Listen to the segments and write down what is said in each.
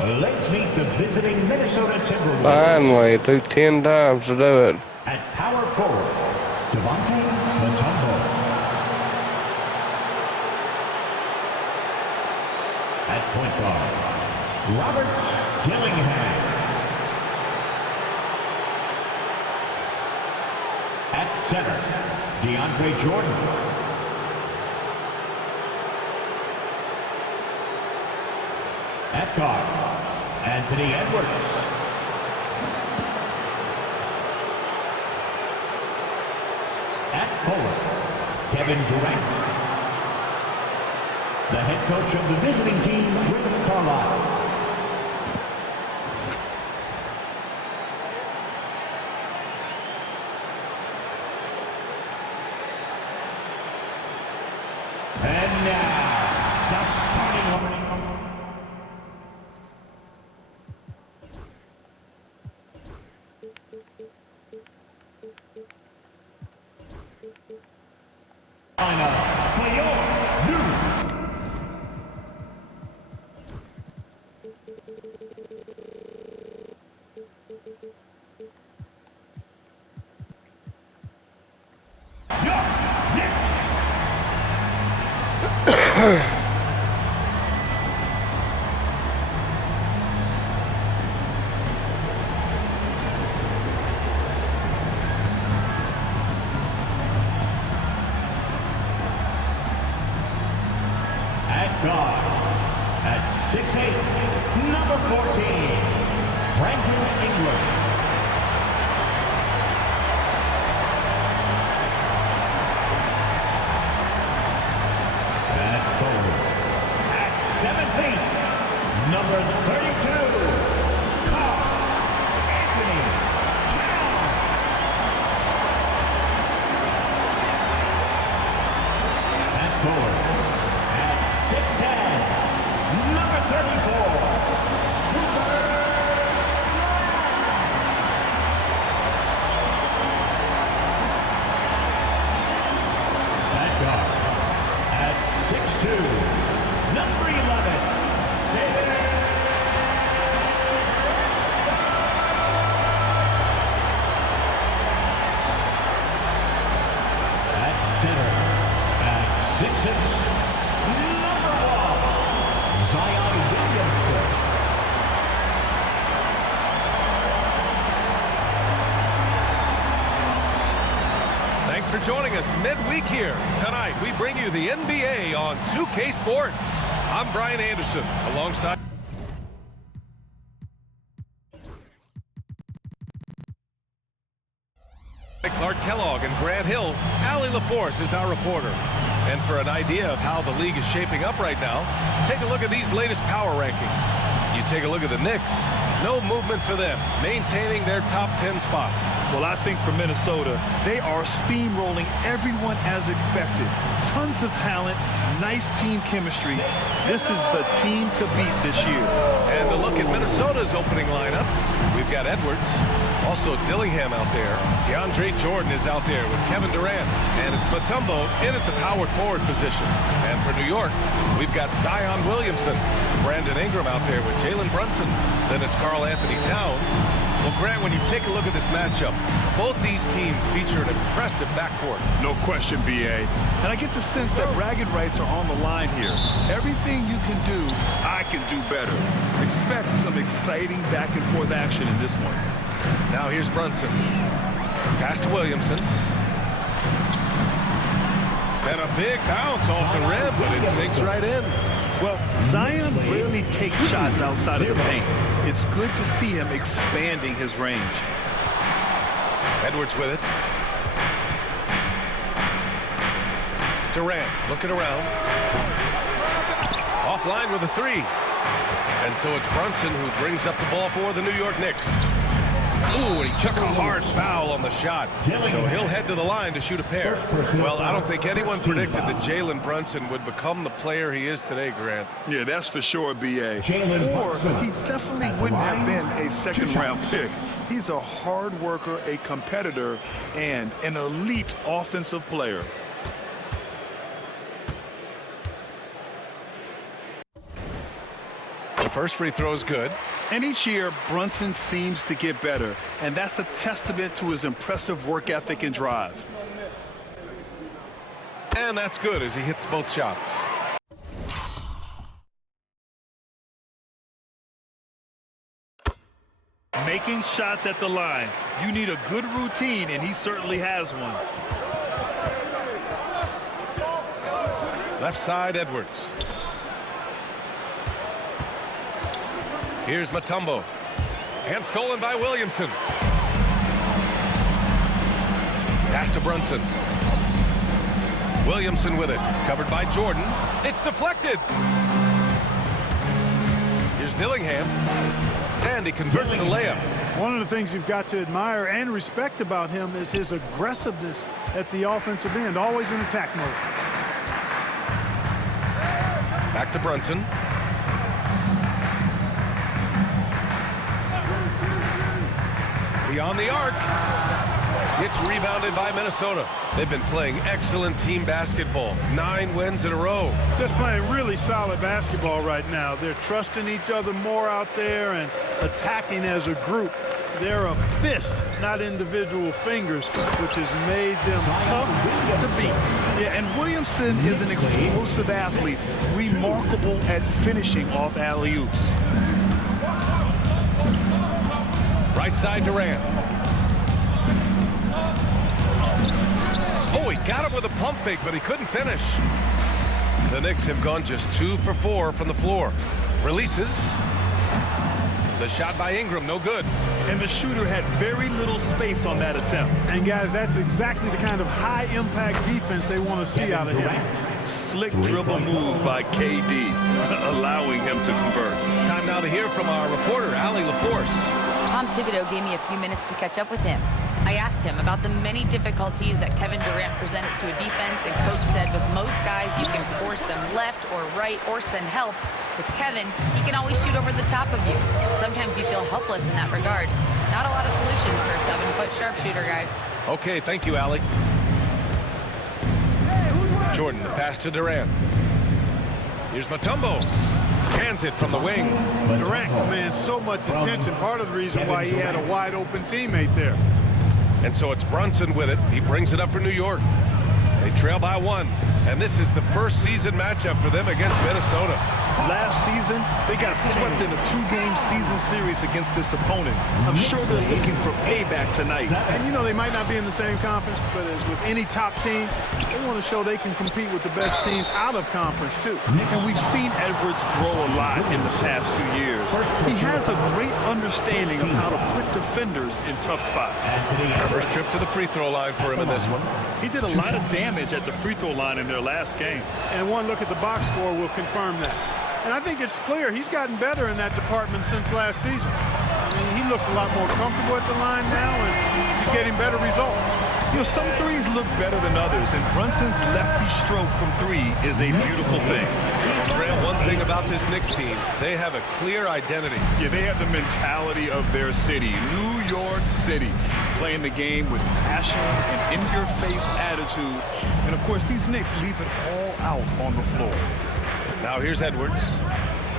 Let's meet the visiting Minnesota Timberwolves. Finally, it took 10 times to do it. At power forward, Devontae Mutombo. At point guard, Robert Dillingham. At center, DeAndre Jordan. At guard, Anthony Edwards. At forward, Kevin Durant. The head coach of the visiting team, Rick Carlisle. And now, the starting opening. For your new Knicks. Guard at 6'8", number 14, Brandon Ingram. At forward at 7 feet, number 32, Carl Anthony Towns. At forward. 6'10", number 34. At guard, at 6'2", number 11, David. At center, at 6'6", Thanks for joining us midweek here. Tonight, we bring you the NBA on 2K Sports. I'm Brian Anderson, alongside Clark Kellogg and Grant Hill. Allie LaForce is our reporter. And for an idea of how the league is shaping up right now, take a look at these latest power rankings. You take a look at the Knicks, no movement for them, maintaining their top 10 spot. Well, I think for Minnesota, they are steamrolling everyone as expected. Tons of talent, nice team chemistry. This is the team to beat this year. And a look at Minnesota's opening lineup. We've got Edwards, also Dillingham out there. DeAndre Jordan is out there with Kevin Durant. And it's Mutombo in at the power forward position. And for New York, we've got Zion Williamson, Brandon Ingram out there with Jalen Brunson. Then it's Karl Anthony Towns. Well, Grant, when you take a look at this matchup, both these teams feature an impressive backcourt. No question, B.A. And I get the sense that bragging rights are on the line here. Everything you can do, I can do better. Expect some exciting back-and-forth action in this one. Now here's Brunson. Pass to Williamson. And a big bounce off the rim, but it sinks right in. Well, Zion rarely takes shots outside of the paint. It's good to see him expanding his range. Edwards with it. Durant looking around. Offline with a three. And so it's Brunson who brings up the ball for the New York Knicks. Ooh, and he took a hard foul on the shot. So he'll head to the line to shoot a pair. Well, I don't think anyone predicted that Jalen Brunson would become the player he is today, Grant. Yeah, that's for sure, B.A. Or he definitely wouldn't have been a second-round pick. He's a hard worker, a competitor, and an elite offensive player. first free throw is good. And each year, Brunson seems to get better, and that's a testament to his impressive work ethic and drive. And that's good as he hits both shots. Making shots at the line. You need a good routine, and he certainly has one. Left side, Edwards. Here's Mutombo. And stolen by Williamson. Pass to Brunson. Williamson with it. Covered by Jordan. It's deflected. Here's Dillingham. And he converts the layup. One of the things you've got to admire and respect about him is his aggressiveness at the offensive end, always in attack mode. Back to Brunson. Beyond the arc. It's rebounded by Minnesota. They've been playing excellent team basketball. 9 wins in a row. Just playing really solid basketball right now. They're trusting each other more out there and attacking as a group. They're a fist, not individual fingers, which has made them tough to beat. Yeah, and Williamson is an explosive athlete, remarkable at finishing off alley-oops. Right side, Durant. Oh, he got him with a pump fake, but he couldn't finish. The Knicks have gone just 2 for 4 from the floor. Releases. The shot by Ingram, no good. And the shooter had very little space on that attempt. And guys, that's exactly the kind of high-impact defense they want to see out of him. Slick dribble move by KD, allowing him to convert. Time now to hear from our reporter, Allie LaForce. Tom Thibodeau gave me a few minutes to catch up with him. I asked him about the many difficulties that Kevin Durant presents to a defense, and Coach said with most guys you can force them left or right or send help. With Kevin, he can always shoot over the top of you. Sometimes you feel helpless in that regard. Not a lot of solutions for a 7-foot sharpshooter, guys. Okay, thank you, Allie. Jordan, the pass to Durant. Here's Mutombo. Hands it from the wing. Durant commands so much attention, part of the reason why he had a wide-open teammate there. And so it's Brunson with it. He brings it up for New York. They trail by 1. And this is the first season matchup for them against Minnesota. Last season, they got swept in a 2-game season series against this opponent. I'm sure they're looking for payback tonight. And you know, they might not be in the same conference, but as with any top team, they want to show they can compete with the best teams out of conference, too. And we've seen Edwards grow a lot in the past few years. He has a great understanding of how to put defenders in tough spots. First trip to the free throw line for him in this one. He did a lot of damage at the free throw line in their last game. And one look at the box score will confirm that. And I think it's clear he's gotten better in that department since last season. I mean, he looks a lot more comfortable at the line now, and he's getting better results. You know, some threes look better than others, and Brunson's lefty stroke from 3 is a beautiful thing. Grant, one thing about this Knicks team, they have a clear identity. Yeah, they have the mentality of their city, New York City, playing the game with passion and in-your-face attitude. And, of course, these Knicks leave it all out on the floor. Now here's Edwards.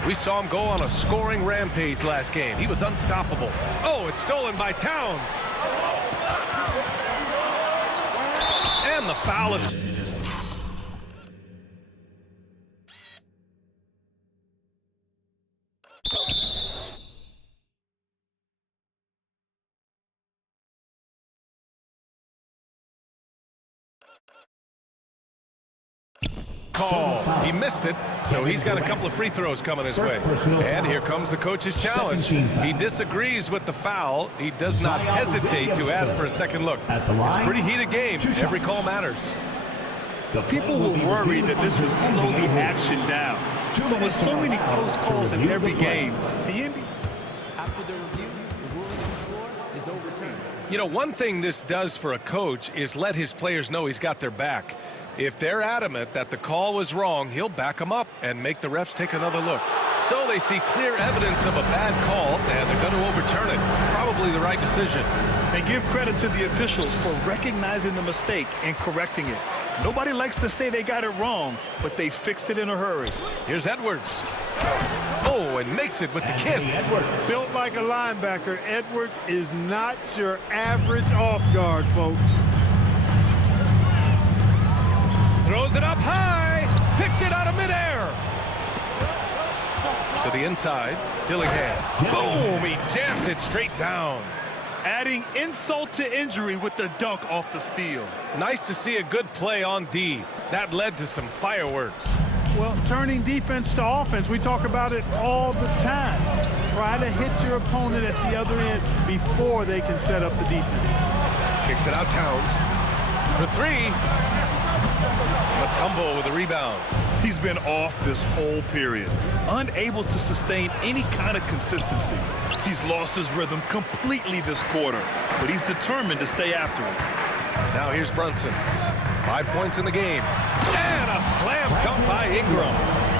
We saw him go on a scoring rampage last game. He was unstoppable. Oh, it's stolen by Towns. And the foul is... call. He missed it, so he's got a couple of free throws coming his way. And here comes the coach's challenge. He disagrees with the foul. He does not hesitate to ask for a second look. It's a pretty heated game. Every call matters. People were worried that this would slow the action down. But with so many close calls in every game, the NBA... After the review, the ruling on the floor is overturned. You know, one thing this does for a coach is let his players know he's got their back. If they're adamant that the call was wrong, he'll back them up and make the refs take another look. So they see clear evidence of a bad call, and they're going to overturn it. Probably the right decision. And give credit to the officials for recognizing the mistake and correcting it. Nobody likes to say they got it wrong, but they fixed it in a hurry. Here's Edwards. Oh, and makes it with the kiss. Built like a linebacker, Edwards is not your average off guard, folks. Throws it up high. Picked it out of midair. To the inside. Dillingham. Boom! He jams it straight down. Adding insult to injury with the dunk off the steal. Nice to see a good play on D. That led to some fireworks. Well, turning defense to offense, we talk about it all the time. Try to hit your opponent at the other end before they can set up the defense. Kicks it out Towns. For three. Mutombo with a rebound. He's been off this whole period, unable to sustain any kind of consistency. He's lost his rhythm completely this quarter, but he's determined to stay after it. Now here's Brunson. 5 points in the game. And a slam dunk by Ingram.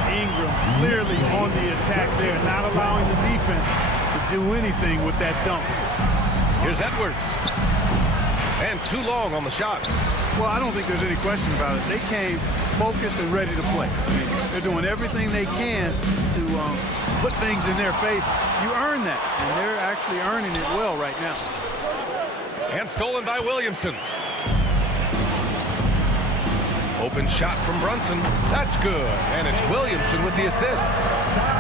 Ingram clearly on the attack there, not allowing the defense to do anything with that dunk. Here's Edwards. And too long on the shot. Well, I don't think there's any question about it. They came focused and ready to play. I mean, they're doing everything they can to put things in their favor. You earn that, and they're actually earning it well right now. And stolen by Williamson. Open shot from Brunson. That's good. And it's Williamson with the assist.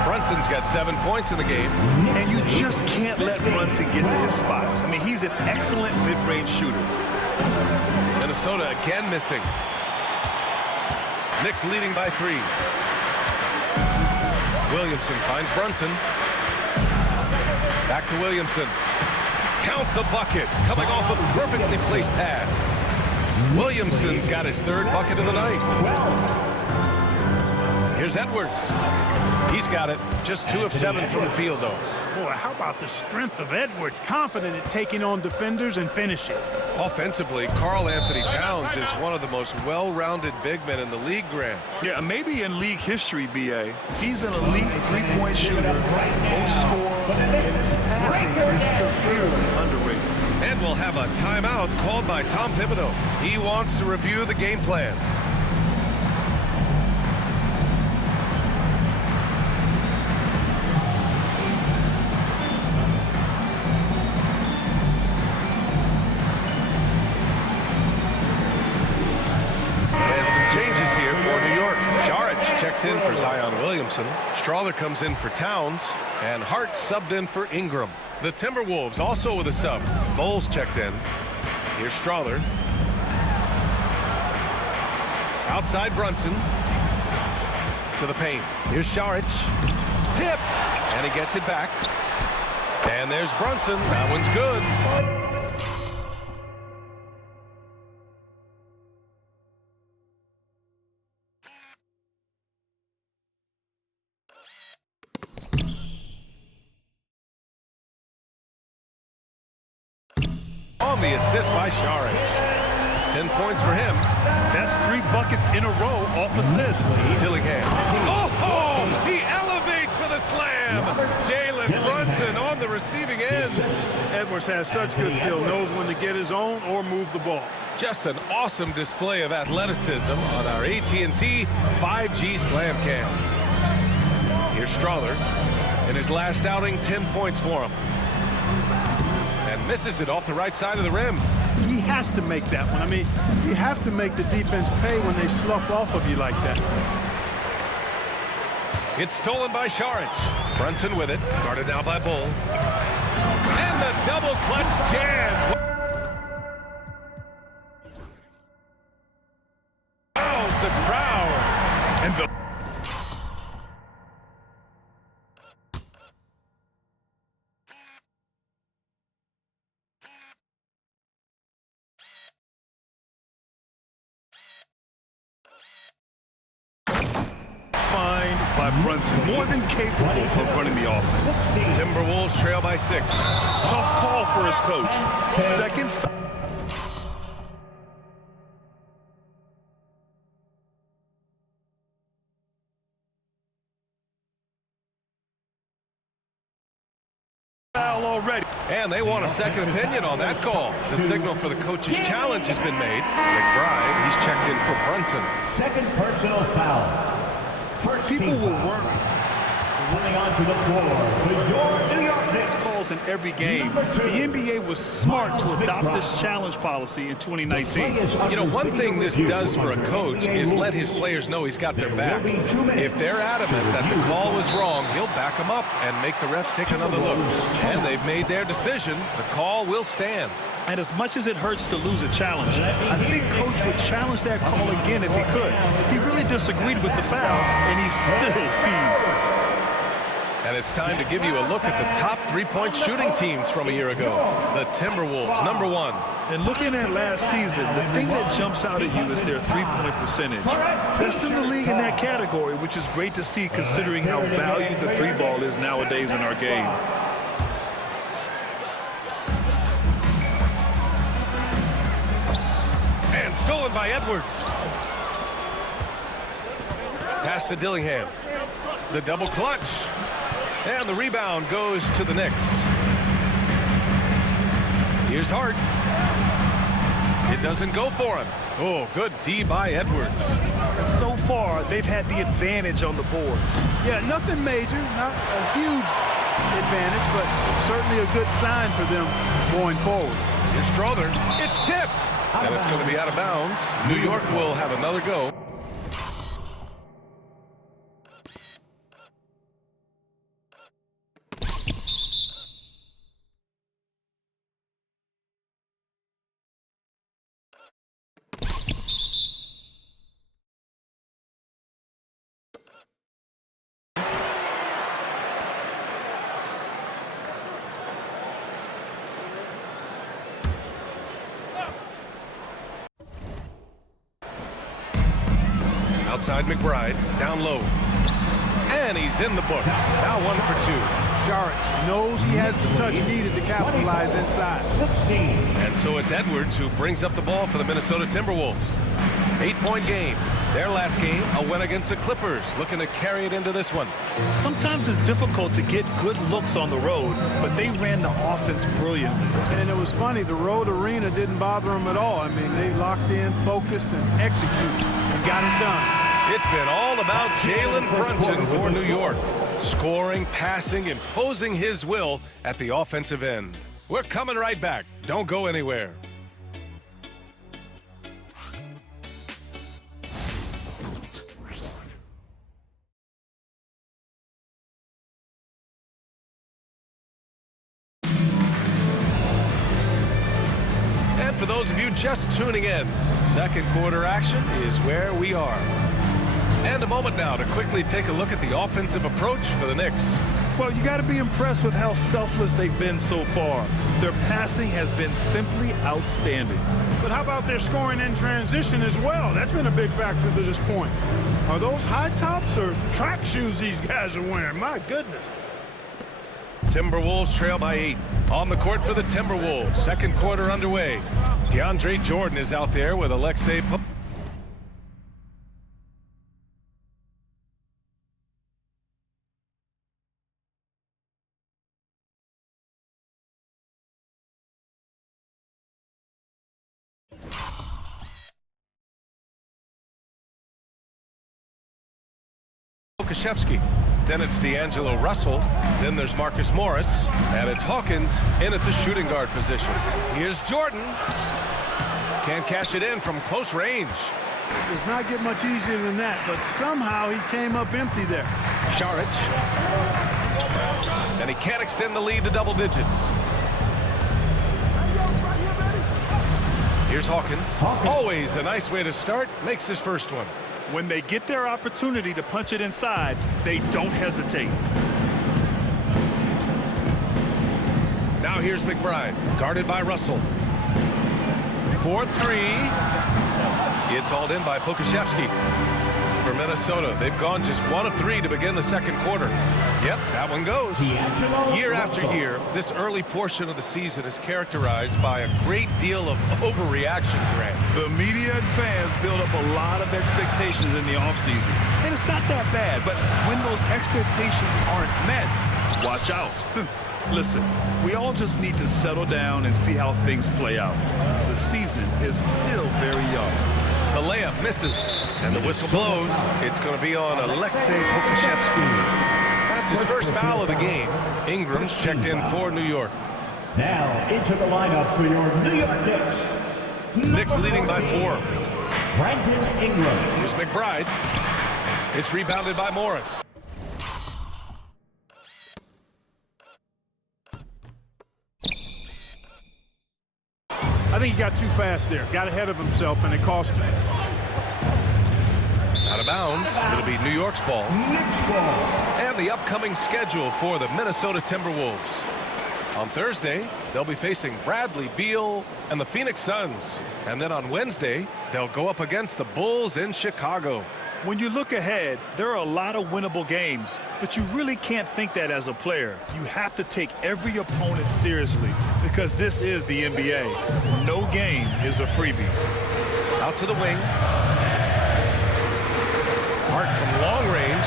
Brunson's got 7 points in the game. And you just can't let Brunson get to his spots. I mean, he's an excellent mid-range shooter. Minnesota again missing. Knicks leading by 3. Williamson finds Brunson. Back to Williamson. Count the bucket. Coming off a perfectly placed pass. Williamson's got his 3rd bucket of the night. Here's Edwards. He's got it. Just 2 of 7 from the field, though. Boy, how about the strength of Edwards? Confident at taking on defenders and finishing. Offensively, Karl Anthony Towns is one of the most well-rounded big men in the league, Grant. Yeah, maybe in league history, B.A. He's an elite three-point shooter, most scorer, and his passing is severely underrated. And we'll have a timeout called by Tom Thibodeau. He wants to review the game plan. Checks in for Zion Williamson. Strawther comes in for Towns. And Hart subbed in for Ingram. The Timberwolves also with a sub. Bowles checked in. Here's Strawther. Outside Brunson. To the paint. Here's Šarić. Tipped. And he gets it back. And there's Brunson. That one's good. On the assist by Šarić. 10 points for him. That's 3 buckets in a row off assist. Dillingham. Oh, he elevates for the slam. Jalen Brunson on the receiving end. Edwards has such good feel, knows when to get his own or move the ball. Just an awesome display of athleticism on our AT&T 5G Slam Cam. Here's Strawther. In his last outing, 10 points for him. And misses it off the right side of the rim. He has to make that one. I mean, you have to make the defense pay when they slough off of you like that. It's stolen by Šarić. Brunson with it. Guarded now by Bull. And the double clutch jam. Wows the crowd. And the by Brunson, more than capable of running the offense. Timberwolves trail by 6. Tough call for his coach. Second foul already. And they want a second opinion on that call. The signal for the coach's challenge has been made. McBride, he's checked in for Brunson. Second personal foul. People will worry coming onto the floor for your New York Knicks. Calls in every game. The NBA was smart to adopt this challenge policy in 2019. You know, one thing this does for a coach is let his players know he's got their back. If they're adamant that the call was wrong, he'll back them up and make the refs take another look. And they've made their decision. The call will stand. And as much as it hurts to lose a challenge, I think Coach would challenge that call again if he could. He really disagreed with the foul, and he's still peeved. And it's time to give you a look at the top three-point shooting teams from a year ago. The Timberwolves, #1. And looking at last season, the thing that jumps out at you is their three-point percentage. Best in the league in that category, which is great to see considering how valued the three ball is nowadays in our game. And stolen by Edwards. Pass to Dillingham. The double clutch. And the rebound goes to the Knicks. Here's Hart. It doesn't go for him. Oh, good D by Edwards. And so far, they've had the advantage on the boards. Yeah, nothing major, not a huge advantage, but certainly a good sign for them going forward. Here's Strother. It's tipped. And it's going to be out of bounds. New York will have another go. Outside McBride, down low. And he's in the books. Now 1 for 2. Saric knows he has the touch needed to capitalize inside. 16. And so it's Edwards who brings up the ball for the Minnesota Timberwolves. 8-point game. Their last game, a win against the Clippers, looking to carry it into this one. Sometimes it's difficult to get good looks on the road, but they ran the offense brilliantly. And it was funny, the road arena didn't bother them at all. I mean, they locked in, focused, and executed, and got it done. It's been all about Jalen Brunson for New York. Scoring, passing, imposing his will at the offensive end. We're coming right back. Don't go anywhere. And for those of you just tuning in, second quarter action is where we are. And a moment now to quickly take a look at the offensive approach for the Knicks. Well, you got to be impressed with how selfless they've been so far. Their passing has been simply outstanding. But how about their scoring in transition as well? That's been a big factor to this point. Are those high tops or track shoes these guys are wearing? My goodness. Timberwolves trail by 8. On the court for the Timberwolves. Second quarter underway. DeAndre Jordan is out there with Alexei Pup. Then it's D'Angelo Russell. Then there's Marcus Morris. And it's Hawkins in at the shooting guard position. Here's Jordan. Can't cash it in from close range. Does not get much easier than that, but somehow he came up empty there. Saric. And he can't extend the lead to double digits. Here's Hawkins. Always a nice way to start. Makes his first one. When they get their opportunity to punch it inside, they don't hesitate. Now here's McBride, guarded by Russell. 4-3. It's hauled in by Pokusevski. For Minnesota, they've gone just 1 of 3 to begin the second quarter. Yep, that one goes. Year after year, this early portion of the season is characterized by a great deal of overreaction, Grant. The media and fans build up a lot of expectations in the offseason. And it's not that bad, but when those expectations aren't met, watch out. Listen, we all just need to settle down and see how things play out. The season is still very young. The layup misses, and the whistle blows. It's going to be on Alexei Pokusevski. That's his first foul of the game. Ingram's checked in for New York. Now into the lineup for your New York Knicks. Knicks leading by 4. Brandon Ingram. Here's McBride. It's rebounded by Morris. I think he got too fast there. Got ahead of himself, and it cost him. Out of bounds. It'll be New York's ball. Knicks ball. And the upcoming schedule for the Minnesota Timberwolves. On Thursday, they'll be facing Bradley Beal and the Phoenix Suns. And then on Wednesday, they'll go up against the Bulls in Chicago. When you look ahead, there are a lot of winnable games, but you really can't think that as a player. You have to take every opponent seriously because this is the NBA. No game is a freebie. Out to the wing. Hart from long range.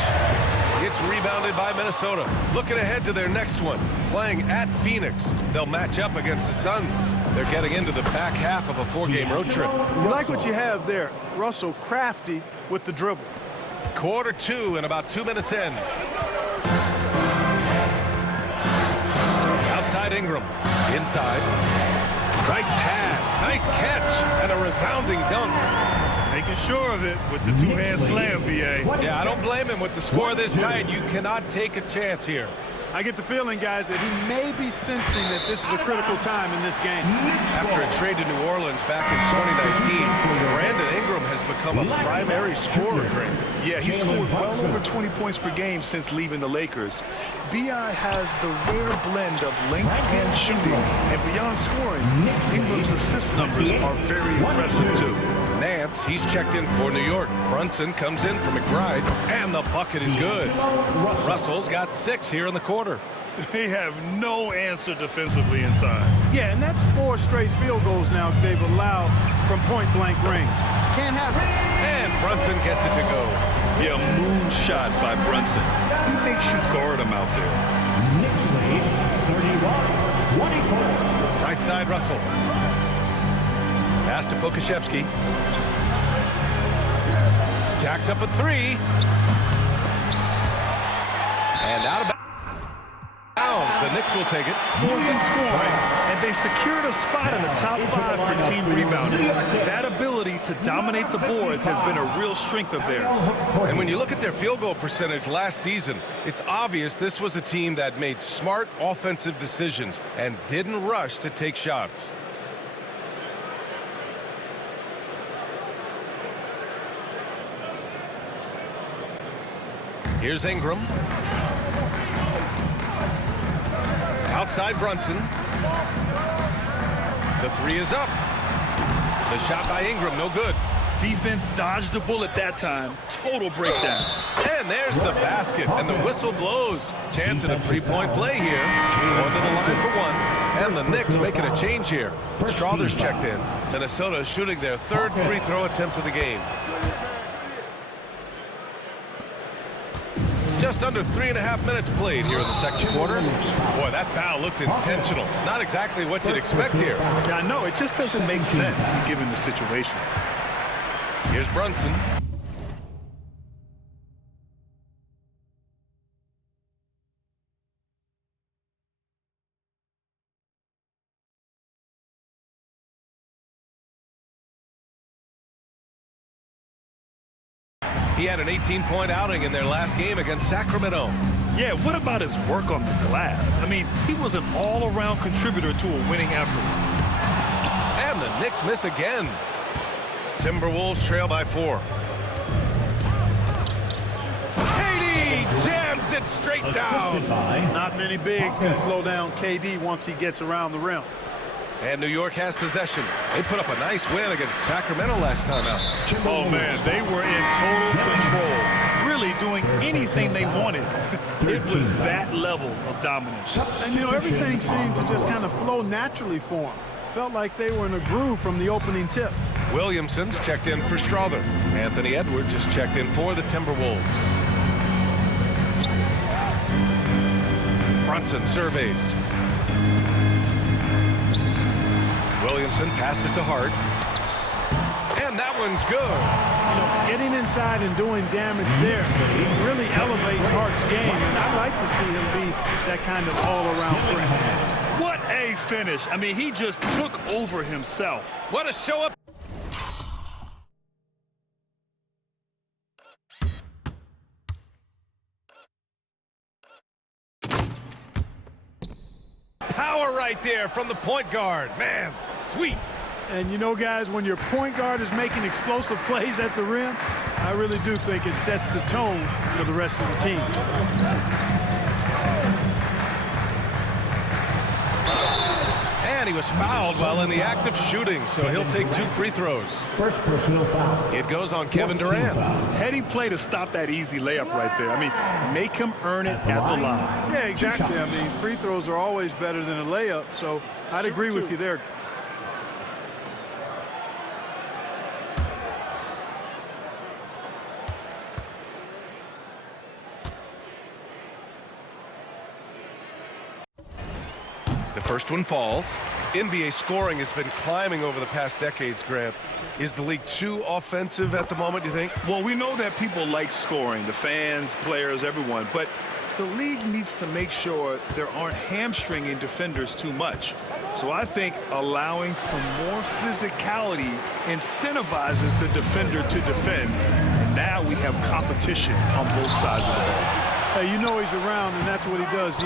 It's rebounded by Minnesota. Looking ahead to their next one. Playing at Phoenix. They'll match up against the Suns. They're getting into the back half of a 4-game road trip. You like what you have there. Russell crafty with the dribble. Quarter 2 and about 2 minutes in. Outside Ingram. Inside. Nice pass. Nice catch. And a resounding dunk. Making sure of it with the two-hand slam, B.A. Yeah, I don't blame him with the score this tight. You cannot take a chance here. I get the feeling, guys, that he may be sensing that this is a critical time in this game. After a trade to New Orleans back in 2019, Brandon Ingram has become a primary scorer. Yeah, he scored well over 20 points per game since leaving the Lakers. B.I. has the rare blend of length and shooting, and beyond scoring, Ingram's assist numbers are very impressive too. Nance, he's checked in for New York. Brunson comes in for McBride, and the bucket is good. Russell's got 6 here in the quarter. They have no answer defensively inside. Yeah, and that's 4 straight field goals now they've allowed from point-blank range. Can't happen. And Brunson gets it to go. Yeah, moonshot by Brunson. He makes you guard him out there. Knicks lead 31-24. Right side, Russell. Pass to Pokashevsky. Jacks up at 3. And out of bounds. The Knicks will take it. 4th in scoring, and they secured a spot in the top 5 for team rebounding. That ability to dominate the boards has been a real strength of theirs. And when you look at their field goal percentage last season, it's obvious this was a team that made smart offensive decisions and didn't rush to take shots. Here's Ingram. Outside Brunson. The 3 is up. The shot by Ingram, no good. Defense dodged a bullet that time. Total breakdown. And there's the basket, and the whistle blows. Chance at a 3-point play here. Going to the line for 1. And the Knicks making a change here. Strother's checked in. Minnesota shooting their 3rd free throw attempt of the game. Just under 3.5 minutes played here in the second quarter. Boy, that foul looked intentional. Not exactly what you'd expect here. Yeah, I know. It just doesn't make sense given the situation. Here's Brunson. He had an 18-point outing in their last game against Sacramento. Yeah, what about his work on the glass? I mean, he was an all-around contributor to a winning effort. And the Knicks miss again. Timberwolves trail by 4. KD jams it straight down. Not many bigs can slow down KD once he gets around the rim. And New York has possession. They put up a nice win against Sacramento last time out. Oh, man, they were in total control, really doing anything they wanted. It was that level of dominance. And, you know, everything seemed to just kind of flow naturally for them. Felt like they were in a groove from the opening tip. Williamson's checked in for Strother. Anthony Edwards is checked in for the Timberwolves. Brunson surveys. Williamson passes to Hart. And that one's good. You know, getting inside and doing damage there really elevates Hart's game, and I like like to see him be that kind of all-around threat. What a finish. I mean, he just took over himself. What a show up. Power right there from the point guard. Man, sweet. And you know, guys, when your point guard is making explosive plays at the rim, I really do think it sets the tone for the rest of the team. And he was fouled while in the act of shooting, so he'll take 2 free throws. First personal foul. It goes on Kevin Durant. Heady play to stop that easy layup right there. I mean, make him earn it at the line. Yeah, exactly. I mean, free throws are always better than a layup, so I'd agree with you there. The first one falls. NBA scoring has been climbing over the past decades, Grant. Is the league too offensive at the moment, do you think? Well, we know that people like scoring, the fans, players, everyone, but the league needs to make sure there aren't hamstringing defenders too much. So I think allowing some more physicality incentivizes the defender to defend. And now we have competition on both sides of the ball. Hey, you know he's around, and that's what he does.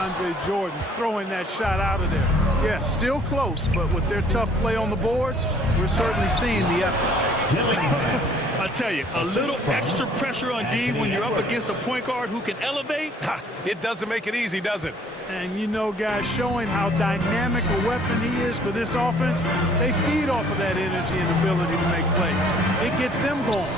DeAndre Jordan throwing that shot out of there. Yeah, still close, but with their tough play on the boards, we're certainly seeing the effort. I tell you, a little extra pressure on D when you're up against a point guard who can elevate. It doesn't make it easy, does it? And you know, guys, showing how dynamic a weapon he is for this offense, they feed off of that energy and ability to make plays. It gets them going.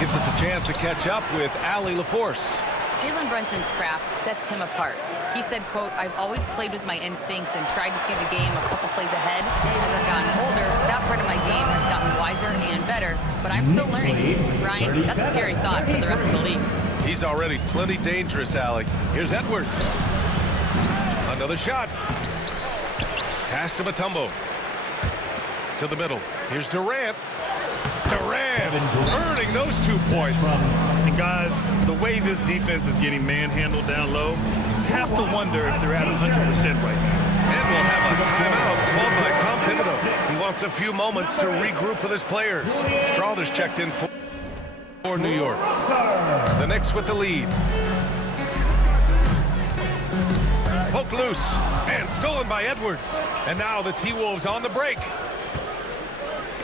Gives us a chance to catch up with Allie LaForce. Jalen Brunson's craft sets him apart. He said, quote, "I've always played with my instincts and tried to see the game a couple plays ahead. As I've gotten older, that part of my game has gotten wiser and better, but I'm still learning." Ryan, that's a scary thought for the rest of the league. He's already plenty dangerous, Allie. Here's Edwards. Another shot. Pass to Mutombo. To the middle. Here's Durant. Durant earning those 2 points. And guys, the way this defense is getting manhandled down low, have to wonder if they're at 100% right now. And we'll have a timeout called by Tom Thibodeau. He wants a few moments to regroup with his players. Strawther's checked in for New York. The Knicks with the lead. Poked loose and stolen by Edwards. And now the T-Wolves on the break.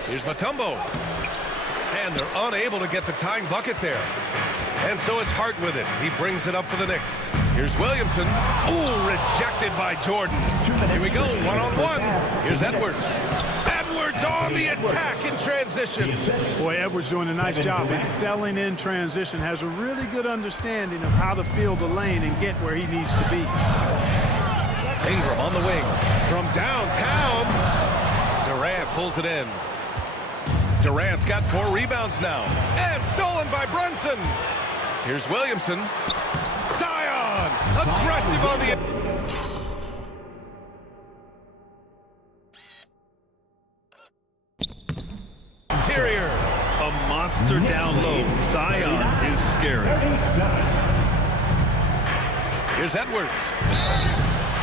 Here's Mutombo. And they're unable to get the tying bucket there. And so it's Hart with it. He brings it up for the Knicks. Here's Williamson. Ooh, rejected by Jordan. Here we go, one-on-one. Here's Edwards. Edwards on the attack in transition. Boy, Edwards doing a nice job excelling in transition. Has a really good understanding of how to fill the lane and get where he needs to be. Ingram on the wing. From downtown. Durant pulls it in. Durant's got 4 rebounds now. And stolen by Brunson. Here's Williamson. Zion! Aggressive on the... Interior. A monster down low. Zion is scary. Here's Edwards.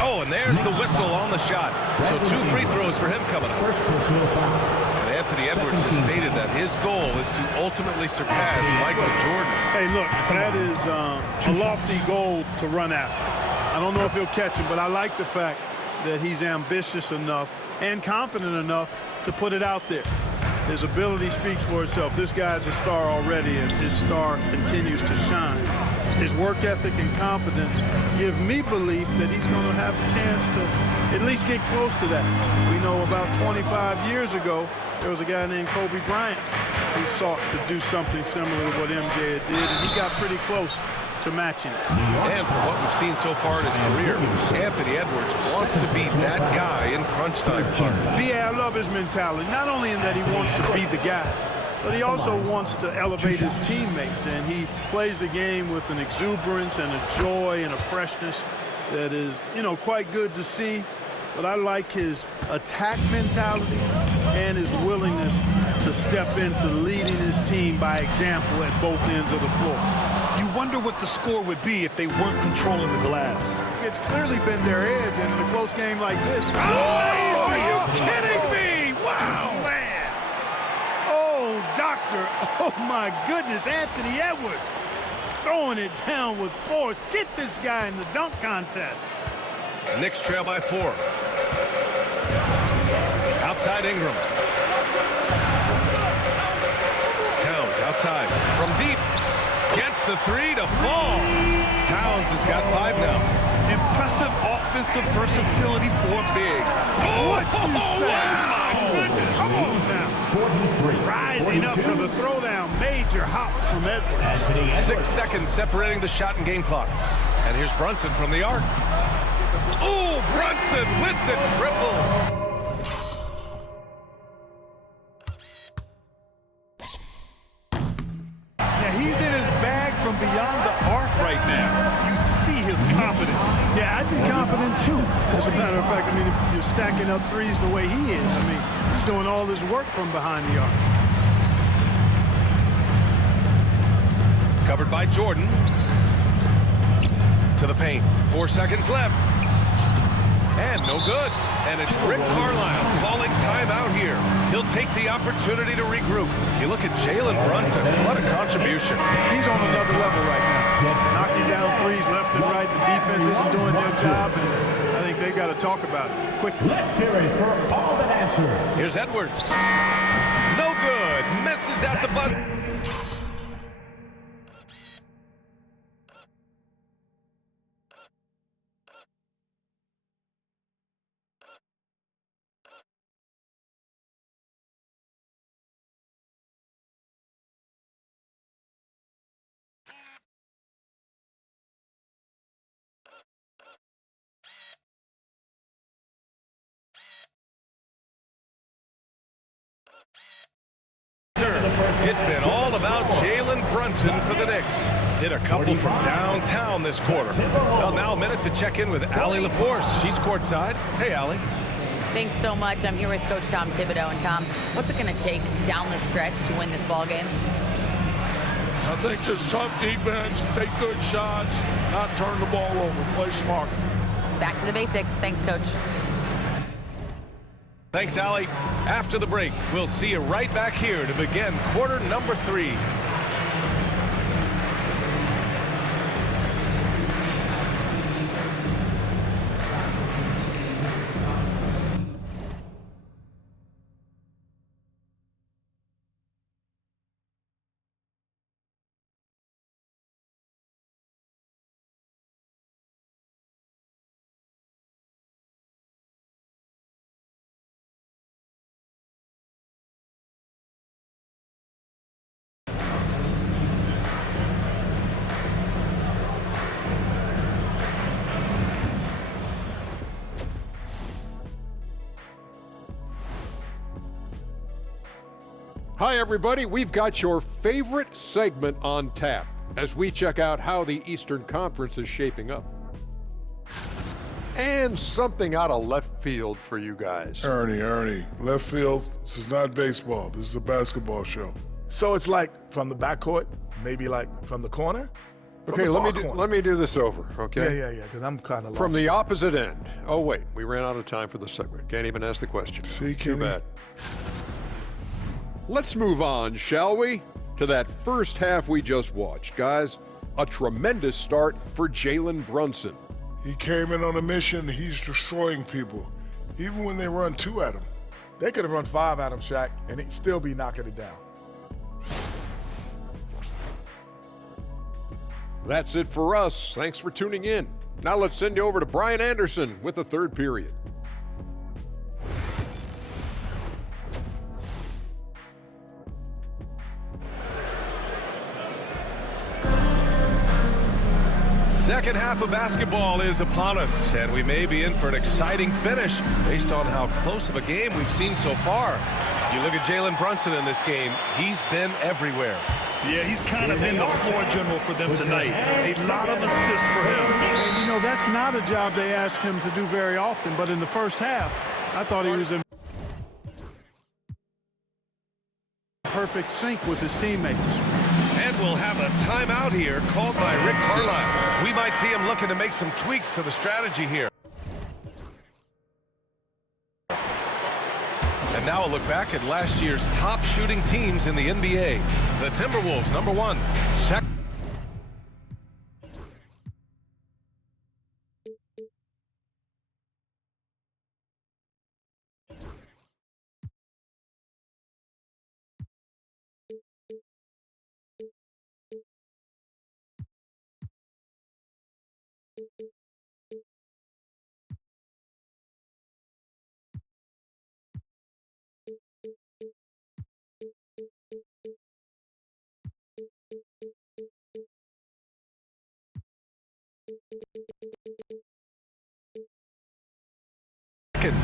Oh, and there's the whistle on the shot. So 2 free throws for him coming up. First personal foul. Anthony Edwards has stated that his goal is to ultimately surpass Michael Jordan. Hey, look, that is a lofty goal to run after. I don't know if he'll catch him, but I like the fact that he's ambitious enough and confident enough to put it out there. His ability speaks for itself. This guy's a star already, and his star continues to shine. His work ethic and confidence give me belief that he's going to have a chance to at least get close to that. We know about 25 years ago, there was a guy named Kobe Bryant who sought to do something similar to what MJ did, and he got pretty close to matching it. And from what we've seen so far in his career, Anthony Edwards wants to be that guy in crunch time. Yeah, I love his mentality. Not only in that he wants to be the guy, but he also wants to elevate his teammates. And he plays the game with an exuberance and a joy and a freshness that is, you know, quite good to see. But I like his attack mentality and his willingness to step into leading his team by example at both ends of the floor. You wonder what the score would be if they weren't controlling the glass. It's clearly been their edge, and in a close game like this. Oh, are you kidding me? Wow, man. Oh, doctor. Oh, my goodness. Anthony Edwards throwing it down with force. Get this guy in the dunk contest. Knicks trail by 4. Outside Ingram. Towns outside from deep. Gets the 3 to fall. Towns has got 5 now. Impressive offensive versatility for big. What you say? Wow. My goodness. Come on now. 43. Rising up for the throwdown. Major hops from Edwards. Anthony 6 Edwards. seconds separating the shot and game clocks. And here's Brunson from the arc. Oh, Brunson with the triple. Yeah, he's in his bag from beyond the arc right now. You see his confidence. Yeah, I'd be confident too. As a matter of fact, I mean, if you're stacking up threes the way he is, I mean, he's doing all this work from behind the arc. Covered by Jordan. To the paint. 4 seconds left. And no good. And it's Rick Carlisle calling timeout here. He'll take the opportunity to regroup. You look at Jalen Brunson. What a contribution. He's on another level right now. Knocking down threes left and right. The defense isn't doing their job, and I think they've got to talk about it quickly. Let's hear it for all that answer. Here's Edwards. No good. Misses at the buzzer. It's been all about Jalen Brunson for the Knicks. Hit a couple from downtown this quarter. Well, now a minute to check in with Allie LaForce. She's courtside. Hey, Allie. Thanks so much. I'm here with Coach Tom Thibodeau. And Tom, what's it going to take down the stretch to win this ball game? I think just tough defense, take good shots, not turn the ball over, play smart. Back to the basics. Thanks, Coach. Thanks, Allie. After the break, we'll see you right back here to begin quarter number 3. Hi, everybody. We've got your favorite segment on tap as we check out how the Eastern Conference is shaping up. And something out of left field for you guys. Ernie, left field, this is not baseball. This is a basketball show. So it's like from the backcourt, maybe like from the corner? Okay, let me do this over, okay? Yeah, because I'm kind of lost. From the opposite end. Oh, wait, we ran out of time for the segment. Can't even ask the question. See, Too Kenny? bad. Let's move on, shall we? To that first half we just watched. Guys, a tremendous start for Jalen Brunson. He came in on a mission. He's destroying people, even when they run 2 at him. They could have run 5 at him, Shaq, and he'd still be knocking it down. That's it for us. Thanks for tuning in. Now let's send you over to Brian Anderson with the third period. second half of basketball is upon us, and we may be in for an exciting finish based on how close of a game we've seen so far. You look at Jalen Brunson in this game, he's been everywhere. Yeah, he's kind of been the floor general for them tonight. A lot of assists for him. And, you know, that's not a job they ask him to do very often, but in the first half, I thought he was in perfect sync with his teammates. And we'll have a timeout here called by Rick Carlisle. We might see him looking to make some tweaks to the strategy here. And now a look back at last year's top shooting teams in the NBA. The Timberwolves, #1.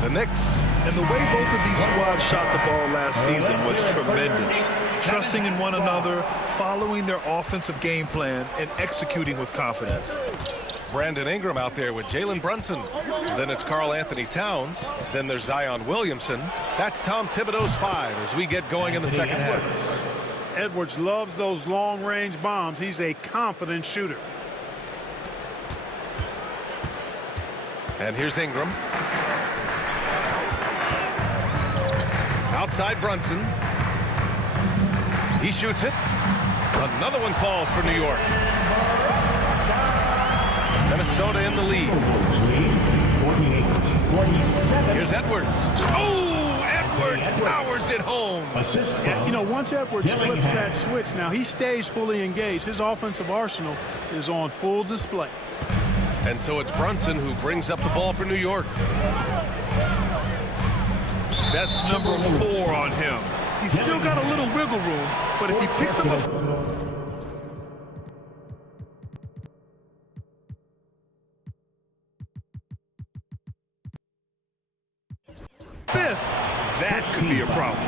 The Knicks. And the way both of these squads shot the ball last season was tremendous. Trusting in one another, following their offensive game plan, and executing with confidence. Brandon Ingram out there with Jalen Brunson. Then it's Karl Anthony Towns. Then there's Zion Williamson. That's Tom Thibodeau's 5 as we get going in the second half. Edwards loves those long-range bombs. He's a confident shooter. And here's Ingram. Outside Brunson. He shoots it. Another one falls for New York. Minnesota in the lead. Here's Edwards. Oh, Edwards powers it home. You know, once Edwards flips that switch, now he stays fully engaged. His offensive arsenal is on full display. And so it's Brunson who brings up the ball for New York. That's number 4 on him. He's still got a little wiggle room, but if he picks up a fifth, that could be a problem.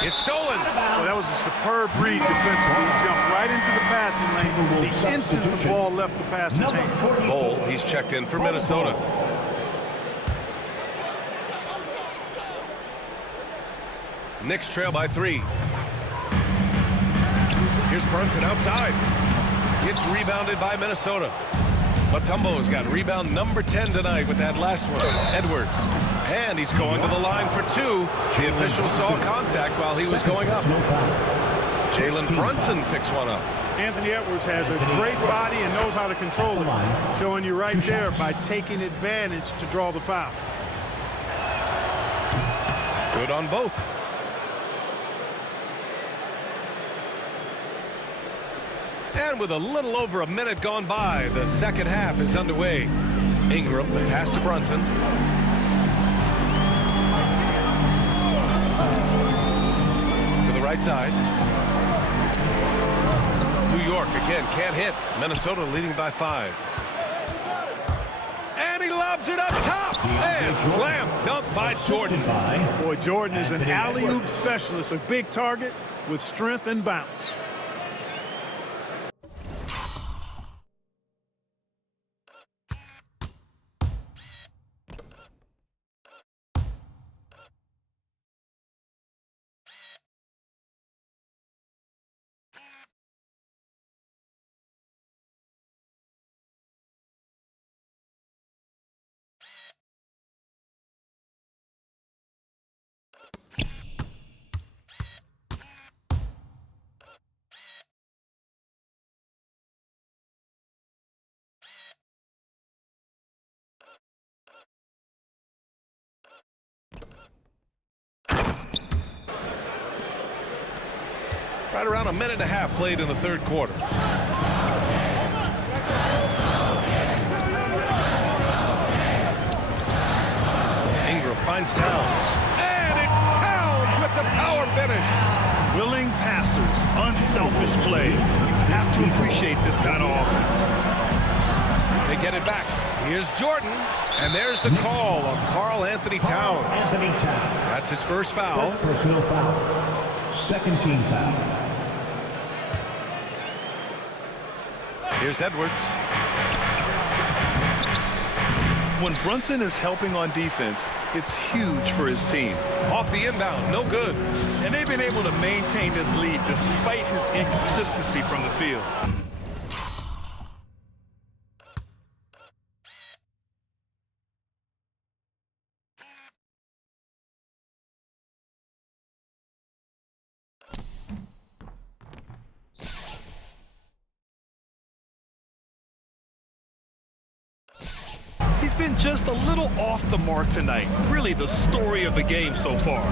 It's stolen. Well, that was a superb read defensively. He jumped right into the passing lane. The instant the ball left the passer's hand. Bol, he's checked in for Minnesota. Knicks trail by 3. Here's Brunson outside. It's rebounded by Minnesota. Mutombo's got rebound number 10 tonight with that last one. Edwards. And he's going to the line for 2. The official saw contact while he was going up. Jalen Brunson picks one up. Anthony Edwards has a great body and knows how to control it. Showing you right there by taking advantage to draw the foul. Good on both. And with a little over a minute gone by, the second half is underway. Ingram, the pass to Brunson. To the right side. New York again can't hit. Minnesota leading by 5. And he lobs it up top. And slam dunk by Jordan. Boy, Jordan is an alley-oop specialist, a big target with strength and bounce. Right around a minute and a half played in the third quarter. Ingram finds Towns. And it's finish. Willing passers, unselfish play. You have to appreciate this kind of offense. They get it back. Here's Jordan, and there's the call on Karl Anthony Towns. Anthony Towns. That's his first foul. First personal foul. Second team foul. Here's Edwards. When Brunson is helping on defense, it's huge for his team. Off the inbound, no good. And they've been able to maintain this lead despite his inconsistency from the field. He's been just a little off the mark tonight. Really the story of the game so far.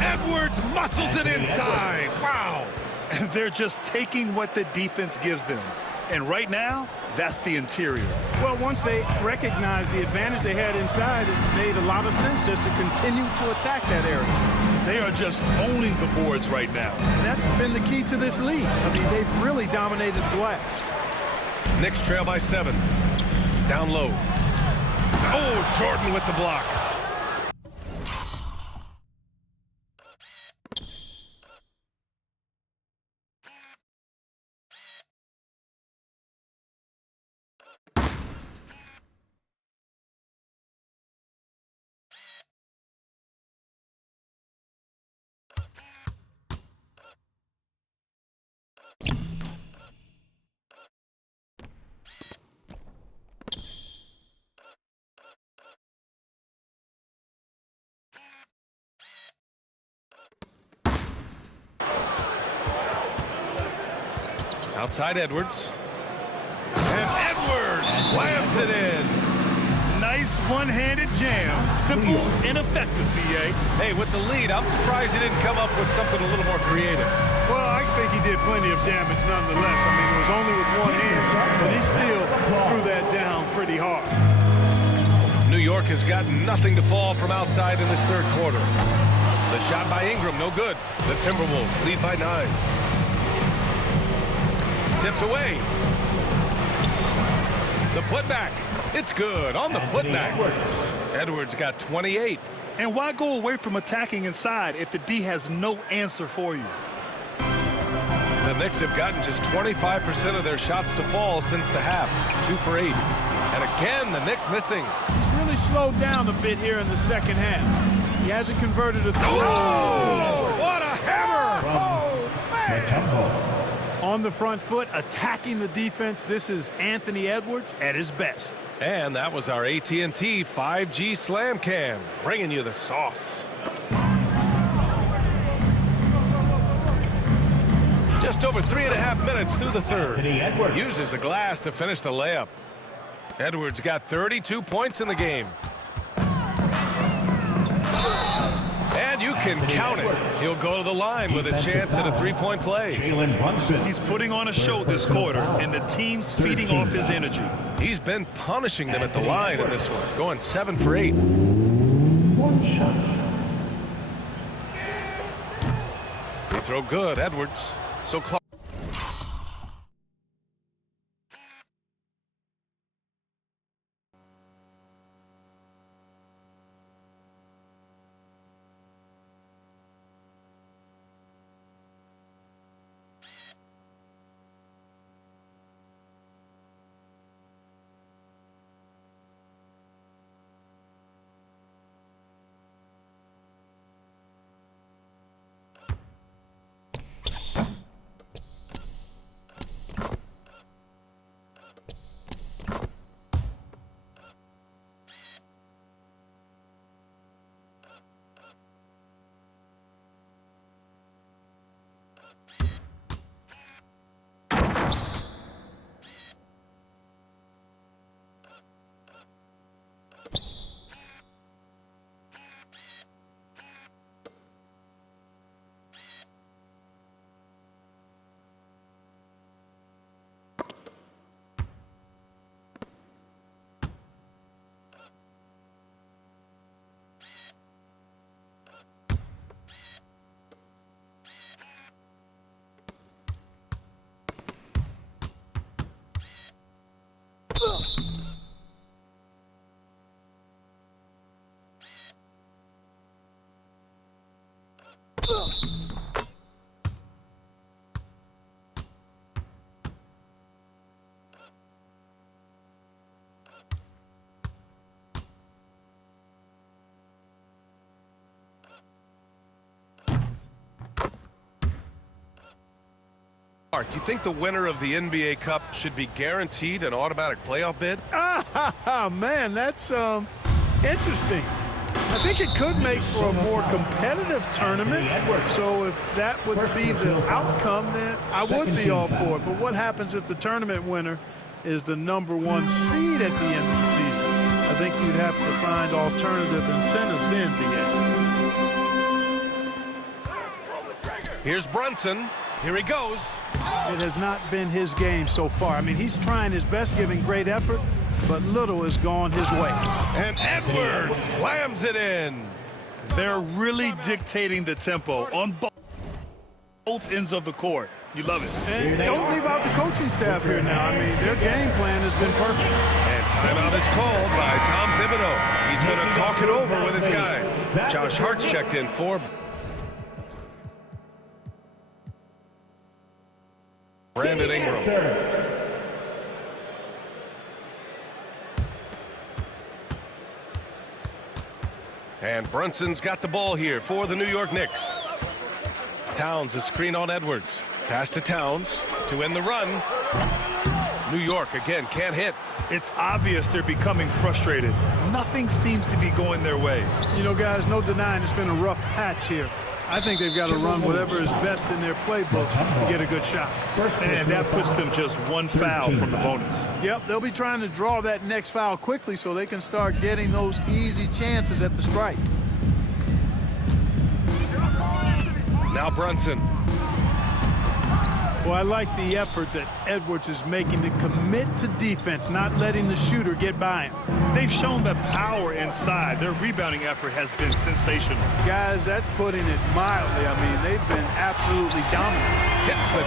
Edwards muscles it inside. Wow. And they're just taking what the defense gives them. And right now, that's the interior. Well, once they recognized the advantage they had inside, it made a lot of sense just to continue to attack that area. They are just owning the boards right now. And that's been the key to this lead. I mean, they've really dominated the glass. Knicks trail by 7. Down low. Oh, Jordan with the block. Outside Edwards. And Edwards slams it in. Nice one-handed jam. Simple and effective, B.A. Hey, with the lead, I'm surprised he didn't come up with something a little more creative. Well, I think he did plenty of damage nonetheless. I mean, it was only with one hand, but he still threw that down pretty hard. New York has got nothing to fall from outside in this third quarter. The shot by Ingram, no good. The Timberwolves lead by 9. Tipped away. The putback. It's good on the putback. Edwards got 28. And why go away from attacking inside if the D has no answer for you? The Knicks have gotten just 25% of their shots to fall since the half. 2 for 8. And again, the Knicks missing. He's really slowed down a bit here in the second half. He hasn't converted a three. Oh, what a hammer! Oh, man. On the front foot, attacking the defense. This is Anthony Edwards at his best. And that was our AT&T 5G Slam Cam, bringing you the sauce. Just over 3.5 minutes through the third. Uses the glass to finish the layup. Edwards got 32 points in the game. And you can count it. He'll go to the line with a chance at a three-point play. He's putting on a show this quarter, and the team's feeding off his energy. He's been punishing them at the line in this one, going 7 for 8. One shot. Free throw good, Edwards. So close. Mark, you think the winner of the NBA Cup should be guaranteed an automatic playoff bid? Man, that's interesting. I think it could make for a more competitive tournament. So if that would be the outcome, then I would be all for it. But what happens if the tournament winner is the #1 seed at the end of the season? I think you'd have to find alternative incentives to NBA. Here's Brunson. Here he goes. It has not been his game so far. I mean, he's trying his best, giving great effort, but little has gone his way. And Edwards slams it in. They're really dictating the tempo on both ends of the court. You love it. And don't leave out the coaching staff here now. I mean, their game plan has been perfect. And timeout is called by Tom Thibodeau. He's going to talk it over with his guys. Josh Hart's checked in for Brandon Ingram. And Brunson's got the ball here for the New York Knicks. Towns a screen on Edwards. Pass to Towns to end the run. New York again can't hit. It's obvious they're becoming frustrated. Nothing seems to be going their way. You know, guys, no denying it's been a rough patch here. I think they've got to run whatever is best in their playbook to get a good shot. And that puts them just one foul from the bonus. Yep, they'll be trying to draw that next foul quickly so they can start getting those easy chances at the strike. Now Brunson. Well, I like the effort that Edwards is making to commit to defense, not letting the shooter get by him. They've shown the power inside. Their rebounding effort has been sensational. Guys, that's putting it mildly. I mean, they've been absolutely dominant. Hits the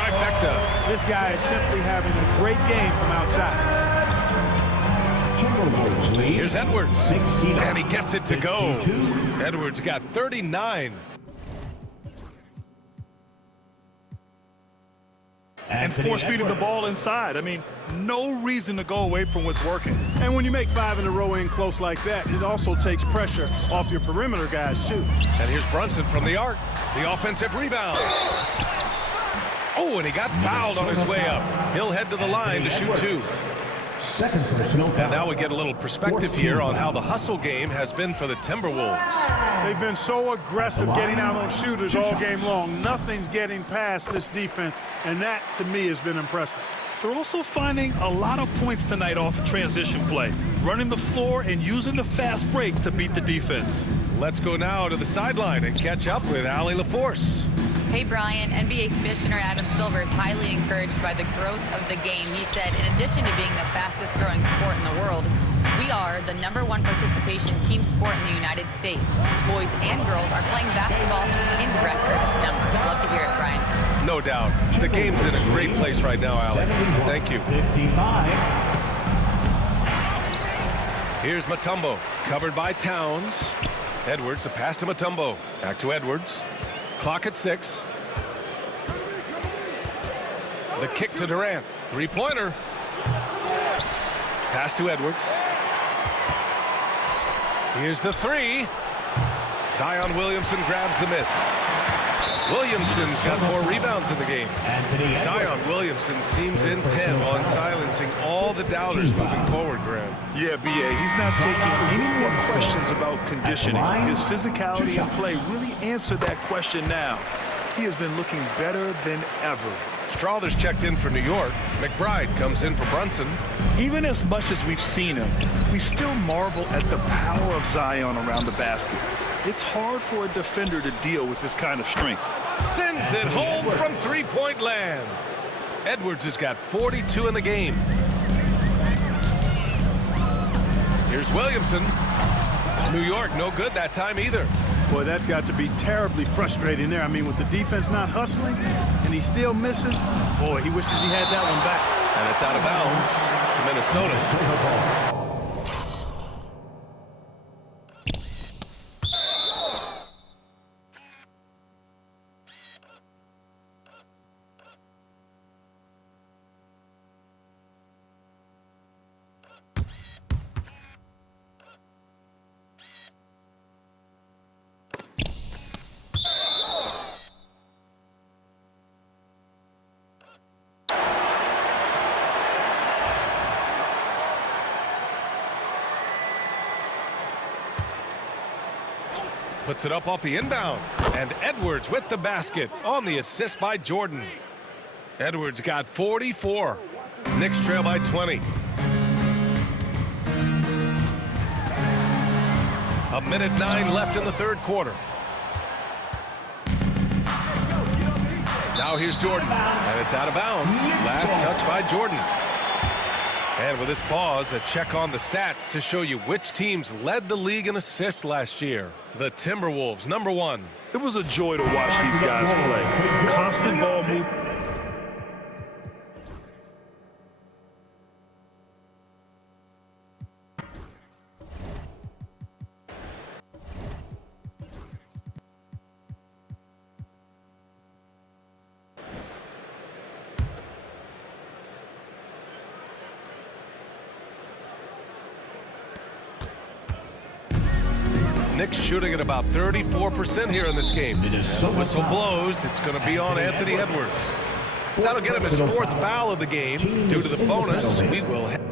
trifecta. This guy is simply having a great game from outside. Timberwolves lead. Here's Edwards. 16. And he gets it to go. Edwards got 39. And force-feeding the ball inside. I mean, no reason to go away from what's working. And when you make 5 in a row in close like that, it also takes pressure off your perimeter guys, too. And here's Brunson from the arc. The offensive rebound. Oh, and he got fouled on his way up. He'll head to the line to shoot 2. Second personal foul. And now we get a little perspective here on how the hustle game has been for the Timberwolves. They've been so aggressive getting out on shooters all game long. Nothing's getting past this defense, and that, to me, has been impressive. They're also finding a lot of points tonight off transition play, running the floor and using the fast break to beat the defense. Let's go now to the sideline and catch up with Allie LaForce. Hey, Brian, NBA Commissioner Adam Silver is highly encouraged by the growth of the game. He said, in addition to being the fastest growing sport in the world, we are the #1 participation team sport in the United States. Boys and girls are playing basketball in record numbers. Love to hear it, Brian. No doubt. The game's in a great place right now, Allie. Thank you. 55. Here's Mutombo, covered by Towns. Edwards, a pass to Mutombo. Back to Edwards. Clock at 6. The kick to Durant. Three-pointer. Pass to Edwards. Here's the 3. Zion Williamson grabs the miss. Williamson's got 4 rebounds in the game. Zion Williamson seems intent on silencing all the doubters moving forward, Graham. Yeah, B.A., he's not taking any more questions about conditioning. His physicality and play really answer that question now. He has been looking better than ever. Strawther's checked in for New York. McBride comes in for Brunson. Even as much as we've seen him, we still marvel at the power of Zion around the basket. It's hard for a defender to deal with this kind of strength. Sends it home from three-point land. Edwards has got 42 in the game. Here's Williamson. New York, no good that time either. Boy, that's got to be terribly frustrating there. I mean, with the defense not hustling and he still misses, boy, he wishes he had that one back. And it's out of bounds to Minnesota. puts it up off the inbound. And Edwards with the basket on the assist by Jordan. Edwards got 44. Knicks trail by 20. A minute 9 left in the third quarter. Now here's Jordan, and it's out of bounds. Last touch by Jordan. And with this pause, a check on the stats to show you which teams led the league in assists last year. The Timberwolves, number 1. It was a joy to watch these guys play. Constant ball movement. Knicks shooting at about 34% here in this game. The whistle blows. It's going to be on Anthony Edwards. That'll get him his 4th foul of the game. Due to the bonus, we will have...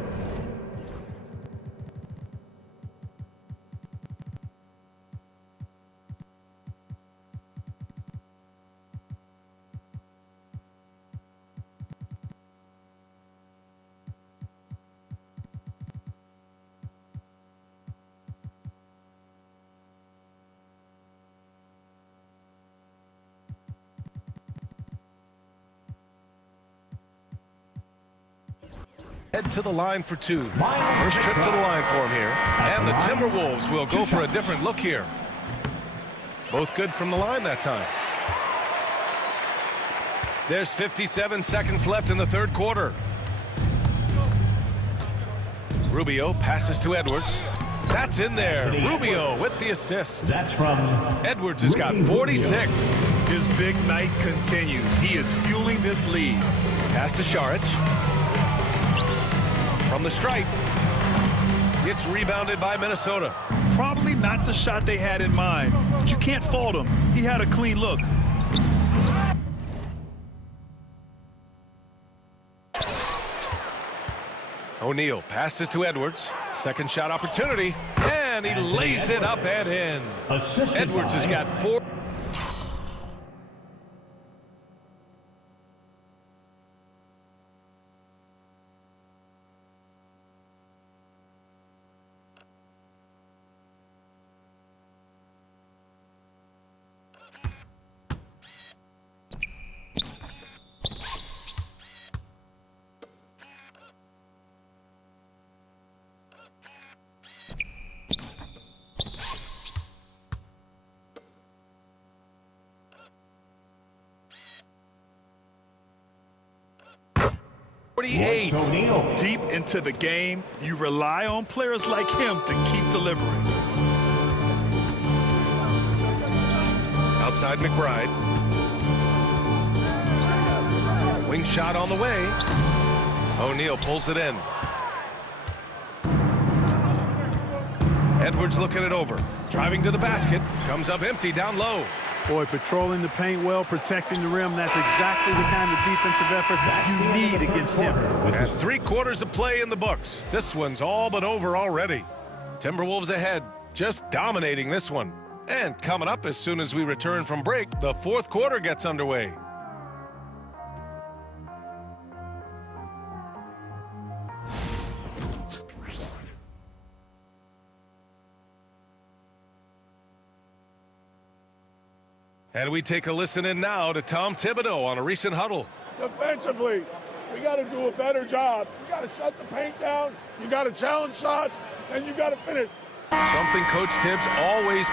Head to the line for 2. First trip to the line for him here. And the Timberwolves will go for a different look here. Both good from the line that time. There's 57 seconds left in the third quarter. Rubio passes to Edwards. That's in there. Rubio with the assist. That's from Edwards has got 46. His big night continues. He is fueling this lead. Pass to Šarić. From the stripe. It's rebounded by Minnesota. Probably not the shot they had in mind, but you can't fault him. He had a clean look. O'Neal passes to Edwards. Second shot opportunity. And he lays it up and in. Edwards has got 4. Deep into the game, you rely on players like him to keep delivering. Outside McBride. Wing shot on the way. O'Neal pulls it in. Edwards looking it over. Driving to the basket. Comes up empty down low. Boy, patrolling the paint well, protecting the rim. That's exactly the kind of defensive effort you need against him. And 3 quarters of play in the books. This one's all but over already. Timberwolves ahead, just dominating this one. And coming up as soon as we return from break, the 4th quarter gets underway. And we take a listen in now to Tom Thibodeau on a recent huddle. Defensively, we got to do a better job. You got to shut the paint down. You got to challenge shots, and you got to finish. Something Coach Tibbs always